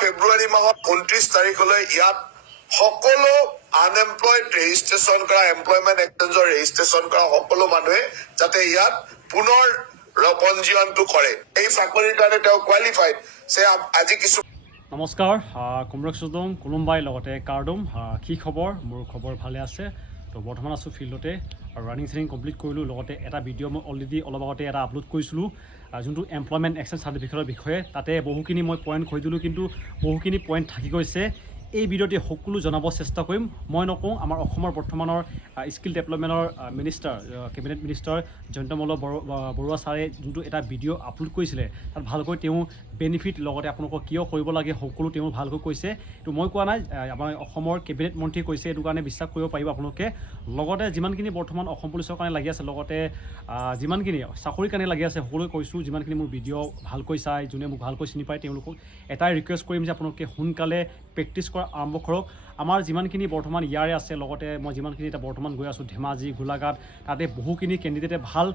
ফেব্ৰুৱাৰী মাহত 29 তাৰিখলৈ ইয়াত সকলো আনএমপ্লয়েড ৰেজিষ্ট্ৰেশ্যন কৰা এমপ্লয়মেণ্ট এক্সচেঞ্জৰ ৰেজিষ্ট্ৰেশ্যন কৰা সকলো মানুহে যাতে ইয়াত পুনৰ পঞ্জীয়নটো কৰে। এই চাকৰিৰ কাৰণে তেওঁ কোৱালিফাইড। আজি কিছু নমস্কাৰ, কুমৰকচুদম কুলুম্বাই লগতে কাৰ্ডম। কি খবৰ? মোৰ খবৰ ভালে আছে। তো বৰ্তমান আছোঁ ফিল্ডতে আৰু ৰানিং চেনিং কমপ্লিট কৰিলোঁ। লগতে এটা ভিডিঅ' মই অলৰেডি অলপ আগতে এটা আপলোড কৰিছিলোঁ যোনটো এমপ্লয়মেণ্ট এক্সচেঞ্জ চাৰ্টিফিকেটৰ বিষয়ে। তাতে বহুখিনি মই পইণ্ট কৈ দিলোঁ, কিন্তু বহুখিনি পইণ্ট থাকি গৈছে। এই ভিডিঅ'তে সকলো জনাব চেষ্টা কৰিম। মই নকওঁ, আমাৰ অসমৰ বৰ্তমানৰ স্কিল ডেভেলপমেণ্টৰ minister, cabinet minister Jayanta Malla Baruah ছাৰে যোনটো এটা ভিডিঅ' আপলোড কৰিছিলে, তাত ভালকৈ তেওঁ বেনিফিট লগতে আপোনালোকক কিয় কৰিব লাগে সকলো তেওঁ ভালকৈ কৈছে। এইটো মই কোৱা নাই, আমাৰ অসমৰ কেবিনেট মন্ত্ৰীয়ে কৈছে। এইটো কাৰণে বিশ্বাস কৰিব পাৰিব আপোনালোকে। লগতে যিমানখিনি বৰ্তমান অসম পুলিচৰ কাৰণে লাগি আছে, লগতে যিমানখিনি চাকৰিৰ কাৰণে লাগি আছে, সকলোৱে কৈছোঁ যিমানখিনি মোৰ ভিডিঅ' ভালকৈ চাই, যোনে মোক ভালকৈ চিনি পায়, তেওঁলোকক এটাই ৰিকুৱেষ্ট কৰিম যে আপোনালোকে সোনকালে প্ৰেক্টিছ কৰা আৰম্ভ কৰক। আমাৰ যিমানখিনি বৰ্তমান ইয়াৰে আছে, লগতে মই যিমানখিনি এতিয়া বৰ্তমান গৈ আছোঁ ধেমাজি, গোলাঘাট, তাতে বহুখিনি কেণ্ডিডেটে ভাল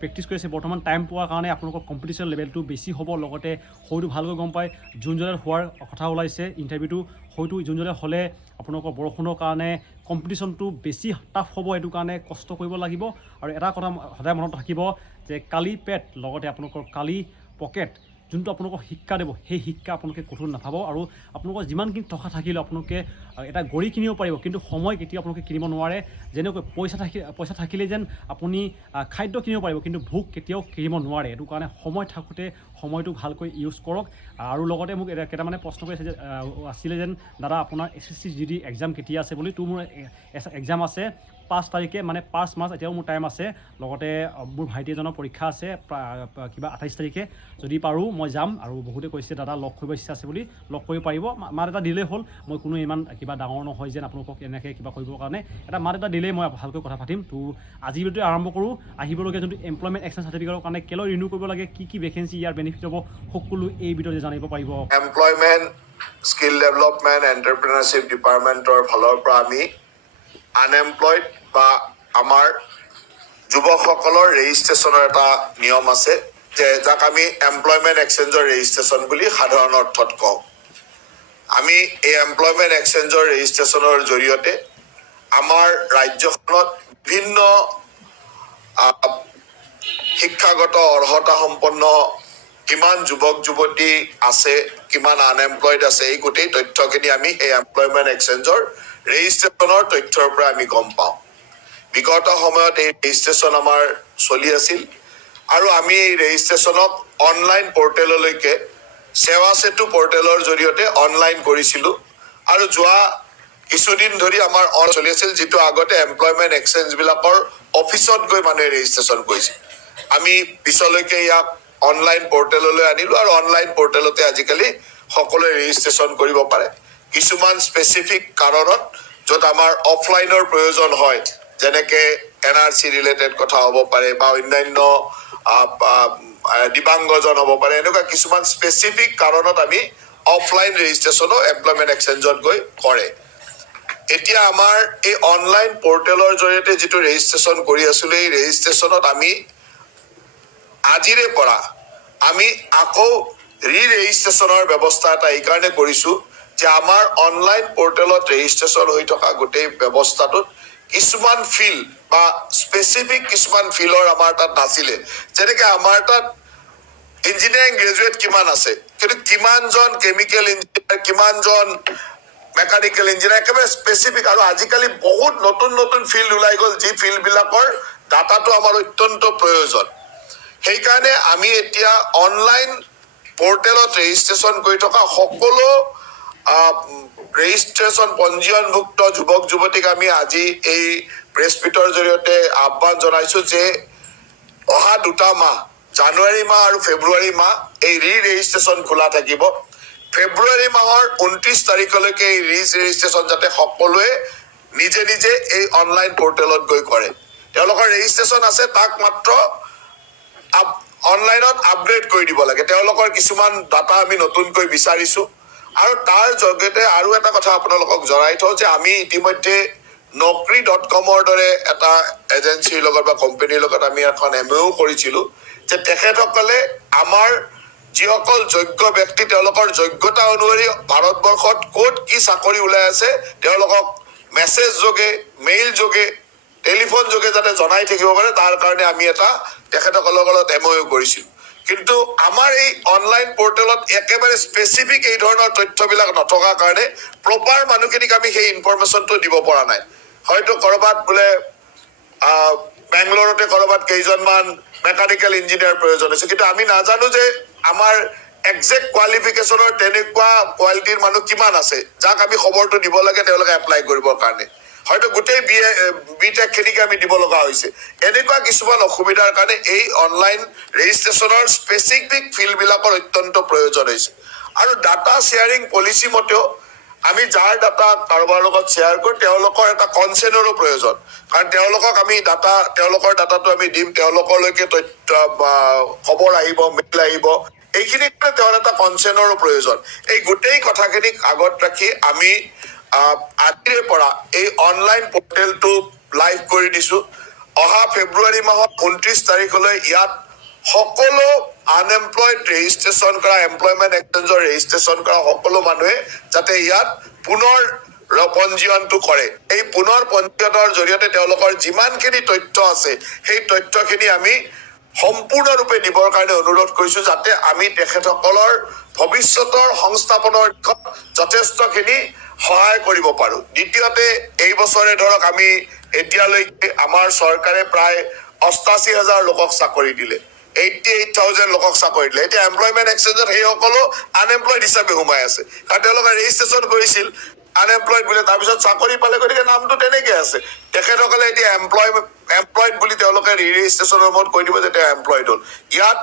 প্ৰেক্টিছ কৰি আছে। বৰ্তমান টাইম পোৱাৰ কাৰণে আপোনালোকৰ কম্পিটিশ্যন লেভেলটো বেছি হ'ব। লগতে হয়তো ভালকৈ গম পায় জুন জুলাইত হোৱাৰ কথা ওলাইছে ইণ্টাৰভিউটো। হয়তো জুন জুলাই হ'লে আপোনালোকৰ বৰষুণৰ কাৰণে কম্পিটিশ্যনটো বেছি টাফ হ'ব। এইটো কাৰণে কষ্ট কৰিব লাগিব। আৰু এটা কথা সদায় মনত ৰাখিব যে কালি পেট লগতে আপোনালোকৰ কালি পকেট যোনটো আপোনালোকক শিক্ষা দিব, সেই শিক্ষা আপোনালোকে কঠোৰ নাপাব। আৰু আপোনালোকৰ যিমানখিনি টকা থাকিলেও আপোনালোকে এটা গড়ি কিনিব পাৰিব, কিন্তু সময় কেতিয়াও আপোনালোকে কিনিব নোৱাৰে। যেনেকৈ পইচা থাকিলে যেন আপুনি খাদ্য কিনিব পাৰিব, কিন্তু ভোক কেতিয়াও কিনিব নোৱাৰে। এইটো কাৰণে সময় থাকোঁতে সময়টো ভালকৈ ইউজ কৰক। আৰু লগতে মোক কেইটামানে প্ৰশ্ন কৰি আছিলে যেন দাদা আপোনাৰ SSC GD এক্সাম কেতিয়া আছে বুলি। তো মোৰ এক্সাম আছে 5 তাৰিখে, মানে 5 মাৰ্চ। এতিয়াও মোৰ টাইম আছে। লগতে মোৰ ভাইটি এজনৰ পৰীক্ষা আছে কিবা 28 তাৰিখে। যদি পাৰোঁ মই যাম। আৰু বহুতে কৈছে দাদা লগ কৰিব ইচ্ছা আছে বুলি, লগ কৰিব পাৰিব। মাত এটা দিলেই হ'ল। মই কোনো ইমান কিবা ডাঙৰ নহয় যেন আপোনালোকক এনেকৈ কিবা কৰিবৰ কাৰণে। এটা মাত এটা দিলেই মই ভালকৈ কথা পাতিম। তো আজি ভিডিঅ'টো আৰম্ভ কৰোঁ। আহিবলগীয়া যোনটো এমপ্লয়মেণ্ট এক্সচেঞ্জ চাৰ্টিফিকেটৰ কাৰণে কেলৈ ৰিনিউ কৰিব লাগে, কি ভেকেঞ্চি, ইয়াৰ বেনিফিট হ'ব, সকলো এই ভিডিঅ'তে জানিব পাৰিব। এমপ্লয়মেণ্ট স্কিল ডেভেলপমেণ্ট এণ্টাৰপ্ৰিনাৰশ্বিপ ডিপাৰ্টমেণ্টৰ ফালৰ পৰা আমি আনএমপ্লয়ড বা আমাৰ যুৱকসকলৰ ৰেজিষ্ট্ৰেশ্যনৰ এটা নিয়ম আছে, যে যাক আমি এমপ্লয়মেণ্ট এক্সচেঞ্জৰ ৰেজিষ্ট্ৰেশ্যন বুলি সাধাৰণ অৰ্থত কওঁ। আমি এই এমপ্লয়মেণ্ট এক্সচেঞ্জৰ ৰেজিষ্ট্ৰেশ্যনৰ জৰিয়তে আমাৰ ৰাজ্যখনত বিভিন্ন শিক্ষাগত অৰ্হতা সম্পন্ন কিমান যুৱক যুৱতী আছে, কিমান আনএমপ্লয়ড আছে, এই গোটেই তথ্যখিনি আমি এই এমপ্লয়মেণ্ট এক্সচেঞ্জৰ ৰেজিষ্ট্ৰেশ্যনৰ তথ্যৰ পৰা আমি গম পাওঁ। বিগত সময়ত এই ৰেজিষ্ট্ৰেশ্যন আমাৰ চলি আছিল আৰু আমি এই ৰেজিষ্ট্ৰেশ্যনক অনলাইন পৰ্টেললৈকে সেৱা সেতু পৰ্টেলৰ জৰিয়তে অনলাইন কৰিছিলোঁ। আৰু যোৱা কিছুদিন ধৰি আমাৰ চলি আছিল, যিটো আগতে এমপ্লয়মেণ্ট এক্সচেঞ্জবিলাকৰ অফিচত গৈ মানুহে ৰেজিষ্ট্ৰেশ্যন কৰিছিল। আমি পিছলৈকে ইয়াক অনলাইন পৰ্টেললৈ আনিলোঁ আৰু অনলাইন পৰ্টেলতে আজিকালি সকলোৱে ৰেজিষ্ট্ৰেশ্যন কৰিব পাৰে। কিছুমান স্পেচিফিক কাৰণত য'ত আমাৰ অফলাইনৰ প্ৰয়োজন হয়, যেনেকে NRC ৰিলেটেড কথা হ'ব পাৰে বা অন্যান্য দিব্যাংগজন হ'ব পাৰে, এনেকুৱা কিছুমান স্পেচিফিক কাৰণত আমি অফলাইন ৰেজিষ্ট্ৰেশ্যনো এমপ্লয়মেণ্ট এক্সচেঞ্জত গৈ কৰে। এতিয়া আমাৰ এই অনলাইন পৰ্টেলৰ জৰিয়তে যিটো ৰেজিষ্ট্ৰেশ্যন কৰি আছিলোঁ, এই ৰেজিষ্ট্ৰেশ্যনত আমি আজিৰে পৰা আমি আকৌ ৰেজিষ্ট্ৰেশ্যনৰ ব্যৱস্থা এটা এইকাৰণে কৰিছোঁ যে আমাৰ অনলাইন পৰ্টেলত ৰেজিষ্ট্ৰেশ্যন হৈ থকা গোটেই ব্যৱস্থাটোত কিছুমান ফিল্ড বা স্পেচিফিক কিছুমান ফিল্ডৰ আমাৰ তাত নাছিলে। যেনেকৈ আমাৰ তাত ইঞ্জিনিয়াৰিং গ্ৰেজুৱেট কিমান আছে, কিন্তু কিমানজন কেমিকেল ইঞ্জিনিয়াৰ, কিমানজন মেকানিকেল ইঞ্জিনিয়াৰ, একেবাৰে স্পেচিফিক। আৰু আজিকালি বহুত নতুন ফিল্ড ওলাই গ'ল, যি ফিল্ডবিলাকৰ ডাটাটো আমাৰ অত্যন্ত প্ৰয়োজন। সেইকাৰণে আমি এতিয়া অনলাইন পৰ্টেলত ৰেজিষ্ট্ৰেশ্যন কৰি থকা সকলো ৰেজিষ্ট্ৰেশ্যন পঞ্জীয়নভুক্ত যুৱক যুৱতীক আমি আজি এই প্ৰেছ মিটৰ জৰিয়তে আহ্বান জনাইছোঁ যে অহা 2টা মাহ, জানুৱাৰী মাহ আৰু ফেব্ৰুৱাৰী মাহ, এই ৰেজিষ্ট্ৰেশ্যন খোলা থাকিব। ফেব্ৰুৱাৰী মাহৰ 29 তাৰিখলৈকে এই ৰেজিষ্ট্ৰেশ্যন যাতে সকলোৱে নিজে নিজে এই অনলাইন পৰ্টেলত গৈ কৰে। তেওঁলোকৰ ৰেজিষ্ট্ৰেশ্যন আছে, তাক মাত্ৰ অনলাইনত আপগ্ৰেড কৰি দিব লাগে। তেওঁলোকৰ কিছুমান ডাটা আমি নতুনকৈ বিচাৰিছোঁ। আৰু তাৰ জৰিয়তে আৰু এটা কথা আপোনালোকক জনাই থওঁ যে আমি ইতিমধ্যে Naukri.com-ৰ দৰে এটা এজেঞ্চিৰ লগত বা কোম্পানীৰ লগত আমি এখন MOU কৰিছিলোঁ যে তেখেতসকলে আমাৰ যিসকল যোগ্য ব্যক্তি তেওঁলোকৰ যোগ্যতা অনুসৰি ভাৰতবৰ্ষত ক'ত কি চাকৰি ওলাই আছে তেওঁলোকক মেছেজ যোগে মেইল যোগে টেলিফোন যোগে যাতে জনাই থাকিব পাৰে তাৰ কাৰণে আমি এটা তেখেতসকলৰ লগত MOU কৰিছিলোঁ কিন্তু আমাৰ এই অনলাইন পৰ্টেলত একেবাৰে স্পেচিফিক এই ধৰণৰ তথ্যবিলাক নথকাৰ কাৰণে প্ৰপাৰ মানুহখিনিক আমি সেই ইনফৰমেশ্যনটো দিব পৰা নাই হয়তো কৰবাত বোলে বেংগলোৰতে কৰবাত কেইজনমান মেকানিকেল ইঞ্জিনিয়াৰ প্ৰয়োজন হৈছে কিন্তু আমি নাজানো যে আমাৰ একজেক্ট কোৱালিফিকেশ্যনৰ তেনেকুৱা কোৱালিটিৰ মানুহ কিমান আছে যাক আমি খবৰটো দিব লাগে তেওঁলোকে এপ্লাই কৰিবৰ কাৰণে হয়তো গোটেই বিটেক খিনিকে আমি দিব লগা হৈছে এনেকুৱা কিছুমান অসুবিধাৰ কাৰণে এই অনলাইন ৰেজিষ্ট্ৰেশ্যনৰ স্পেচিফিক ফিল্ডবিলাকৰ অত্যন্ত প্ৰয়োজন হৈছে আৰু ডাটা শ্বেয়াৰিং পলিচি মতেও আমি যাৰ ডাটা কাৰোবাৰ লগত শ্বেয়াৰ কৰোঁ তেওঁলোকৰ এটা কনচেণ্টৰো প্ৰয়োজন কাৰণ তেওঁলোকক আমি তেওঁলোকৰ ডাটাটো আমি দিম তেওঁলোকলৈকে তথ্য খবৰ আহিব মেইল আহিব এইখিনিত তেওঁৰ এটা কনচেণ্টৰো প্ৰয়োজন এই গোটেই কথাখিনিক আগত ৰাখি আমি আজিৰে পৰা এই অনলাইন পৰ্টেলটো লাইভ কৰি দিছো অহা ফেব্ৰুৱাৰী মাহৰ 29 তাৰিখলৈ ইয়াত সকলো আনএমপ্লয়েড ৰেজিষ্ট্ৰেশ্যন কৰা এমপ্লয়মেণ্ট এক্সচেঞ্জৰ ৰেজিষ্ট্ৰেশ্যন কৰা সকলো মানুহে যাতে ইয়াত পুনৰ পঞ্জীয়নটো কৰে এই পুনৰ পঞ্জীয়নৰ জৰিয়তে তেওঁলোকৰ যিমানখিনি তথ্য আছে সেই তথ্যখিনি আমি সম্পূৰ্ণৰূপে দিবৰ কাৰণে অনুৰোধ কৰিছো যাতে আমি তেখেতসকলৰ ভৱিষ্যতৰ সংস্থাপনৰ দিশত যথেষ্টখিনি সহায় কৰিব পাৰো দ্বিতীয়তে এই বছৰে ধৰক আমি এতিয়ালৈকে আমাৰ চৰকাৰে প্ৰায় ৮৮,০০০ লোকক চাকৰি দিলে 88,000 লোকক চাকৰি দিলে এতিয়া এমপ্লয়মেণ্ট এক্সচেঞ্জত সেইসকলো আনএমপ্লয়েড হিচাপে সোমাই আছে কাৰণ তেওঁলোকে ৰেজিষ্ট্ৰেশ্যন কৰিছিল আনএমপ্লয়েড বুলি তাৰপিছত চাকৰি পালে গতিকে নামটো তেনেকে আছে তেখেতসকলে এতিয়া এমপ্লয়েড বুলি তেওঁলোকে ৰেজিষ্ট্ৰেশ্যনৰ মত কৈ দিব যে তেওঁ এমপ্লয়েড হ'ল ইয়াত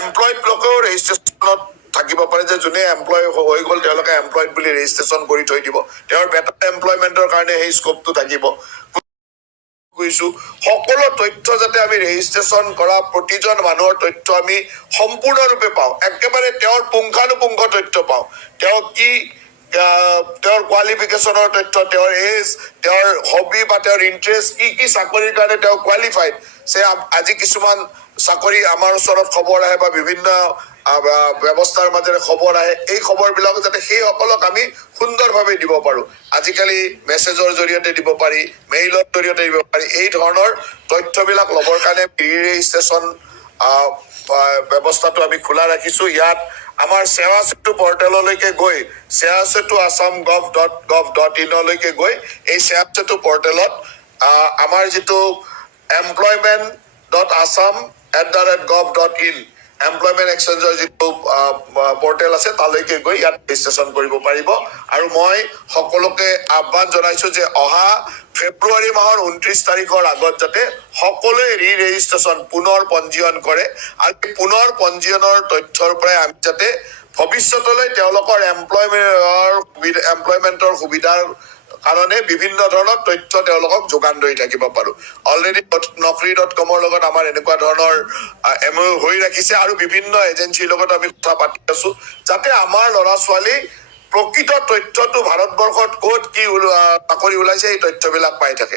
এমপ্লয়েড লোকেও ৰেজিষ্ট্ৰেশ্যনত থাকিব পাৰে যে যোনে এমপ্লয় হৈ গ'ল তেওঁলোকে এমপ্লয়েড বুলি ৰেজিষ্ট্ৰেশ্যন কৰি থৈ দিব তেওঁৰ বেটাৰ এমপ্লয়মেণ্টৰ কাৰণে সেই স্কোপটো থাকিব কৈছো সকলো তথ্য যাতে আমি ৰেজিষ্ট্ৰেশ্যন কৰা প্ৰতিজন মানুহৰ তথ্য আমি সম্পূৰ্ণৰূপে পাওঁ একেবাৰে তেওঁৰ পুংখানুপুংখ তথ্য পাওঁ তেওঁ কি তেওঁৰ কোৱালিফিকেশ্যনৰ তথ্য তেওঁৰ এজ তেওঁৰ হবি বা তেওঁৰ ইণ্টাৰেষ্ট কি চাকৰিৰ কাৰণে তেওঁ কোৱালিফাইড আজি কিছুমান চাকৰি আমাৰ ওচৰত খবৰ আহে বা বিভিন্ন ব্যৱস্থাৰ মাজেৰে খবৰ আহে এই খবৰবিলাক যাতে সেইসকলক আমি সুন্দৰভাৱে দিব পাৰো আজিকালি মেছেজৰ জৰিয়তে দিব পাৰি মেইলৰ জৰিয়তে দিব পাৰি এই ধৰণৰ তথ্যবিলাক ল'বৰ কাৰণে প্ৰি ৰেজিষ্ট্ৰেশ্যন ব্যৱস্থাটো আমি খোলা ৰাখিছো ইয়াত আমাৰ সেৱা সেতু পৰ্টেললৈকে গৈ সেৱা সেতু assam.gov.in লৈকে গৈ এই সেৱা সেতু পৰ্টেলত আমাৰ যিটো employment.assam@gov.in এমপ্লয়মেণ্ট এক্সচেঞ্জৰ যিটো পৰ্টেল আছে তালৈকে গৈ ইয়াত ৰেজিষ্ট্ৰেশ্যন কৰিব পাৰিব আৰু মই সকলোকে আহ্বান জনাইছো যে অহা ফেব্ৰুৱাৰী মাহৰ 29 তাৰিখৰ আগত যাতে সকলোৱে ৰেজিষ্ট্ৰেশ্যন পুনৰ পঞ্জীয়ন কৰে আৰু পুনৰ পঞ্জীয়নৰ তথ্যৰ পৰাই আমি যাতে ভৱিষ্যতলৈ তেওঁলোকৰ এমপ্লয়মেণ্টৰ সুবিধাৰ কাৰণে বিভিন্ন ধৰণৰ তথ্য তেওঁলোকক যোগান ধৰি থাকিব পাৰো অলৰেডি naukri.com-ৰ লগত আমাৰ এনেকুৱা ধৰণৰ MOU হৈ ৰাখিছে আৰু বিভিন্ন এজেঞ্চিৰ লগত আমি কথা পাতি আছো যাতে আমাৰ ল'ৰা ছোৱালী প্ৰকৃত তথ্যটো ভাৰতবৰ্ষত ক'ত কি চাকৰি ওলাইছে এই তথ্যবিলাক পাই থাকে